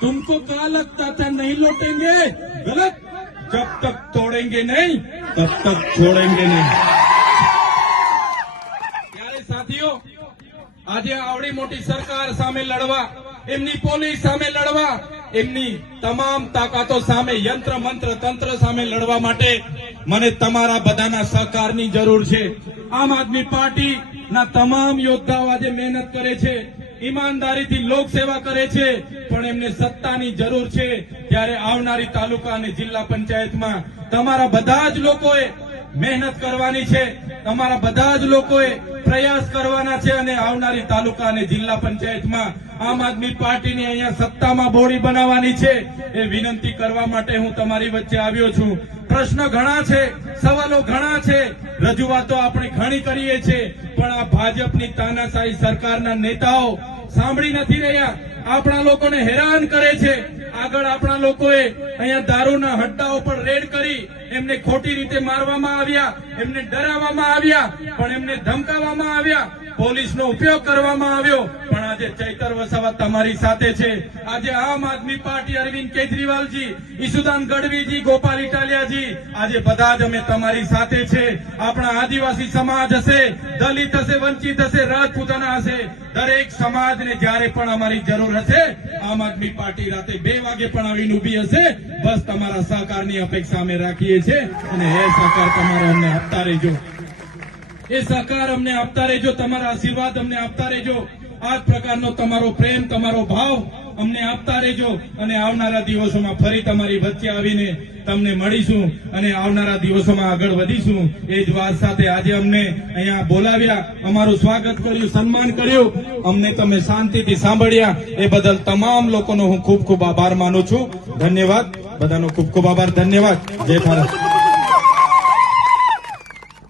तुमको क्या लगता था नहीं लौटेंगे? गलत। जब तक तोड़ेंगे नहीं तब तक छोड़ेंगे नहीं। ત્યારે સાથીઓ, આજે આવડી મોટી સરકાર સામે લડવા, એમની પોલીસ સામે લડવા, એમની તમામ તાકાતો સામે, યંત્ર મંત્ર તંત્ર સામે લડવા માટે મને તમારા બધાના સહકારની જરૂર છે। આમ આદમી પાર્ટીના તમામ યોદ્ધાઓ આજે મહેનત કરે છે, ઈમાનદારીથી લોકસેવા કરે છે, પણ એમને સત્તાની જરૂર છે। ત્યારે આવનારી તાલુકા અને જિલ્લા પંચાયતમાં તમારા બધા જ લોકોએ મહેનત કરવાની છે, તમારા બધા જ લોકોએ પ્રયાસ કરવાના છે અને આવનારી તાલુકા અને જિલ્લા પંચાયતમાં આમ આદમી પાર્ટીની અહીંયા સત્તામાં બોડી બનાવવાની છે। એ વિનંતી કરવા માટે હું તમારી વચ્ચે આવ્યો છું। પ્રશ્ન ઘણા છે, સવાલો ઘણા છે, રજૂઆતો આપણે ઘણી કરીએ છીએ, પણ આ ભાજપની તાનાશાહી સરકારના નેતાઓ સાંભળી નથી રહ્યા, આપણા લોકોને હેરાન કરે છે। આગળ આપણા લોકોએ અહીંયા દારૂના હડ્ડાઓ પર રેડ કરી એમને ખોટી રીતે મારવામાં આવ્યા, એમને ડરાવવામાં આવ્યા, પણ એમને ધમકાવવામાં આવ્યા, પોલીસનો ઉપયોગ કરવામાં આવ્યો। પણ આજે ચૈતર વસાવા તમારી સાથે છે। આજે આમ આદમી પાર્ટી, અરવિંદ કેજરીવાલજી, ઈસુદાન ગઢવીજી, ગોપાલ ઇટાલિયાજી, આજે બધા જ અમે તમારી સાથે છે। આપણા આદિવાસી સમાજ હશે, દલિત હશે, વંચિત હશે, રાજપૂતાના હશે, દરેક સમાજને જ્યારે પણ અમારી જરૂર હશે, આમ આદમી પાર્ટી રાતે 2 વાગે પણ આવીને ઉભી હશે। બસ તમારા સહકારની અપેક્ષા અમે રાખીએ છીએ અને એ સહકાર તમારે અમને આપતા રહેજો, એ સહકાર અમને આપતા રહેજો, તમારા આશીર્વાદ અમને આપતા રહેજો, આ જ પ્રકારનો તમારો પ્રેમ, તમારો ભાવ અમને આપતા રહેજો અને આવનારા દિવસોમાં ફરી તમારી વચ્ચે આવીને તમને મળીશું અને આવનારા દિવસોમાં આગળ વધીશું। એ જ વાત સાથે આજે અમને અહીંયા બોલાવ્યા, અમારું સ્વાગત કર્યું, સન્માન કર્યું, અમને તમે શાંતિથી સાંભળ્યા, એ બદલ તમામ લોકોનો હું ખૂબ ખૂબ આભાર માનું છું। ધન્યવાદ, બધાનો ખૂબ ખૂબ આભાર, ધન્યવાદ। જય ભારત।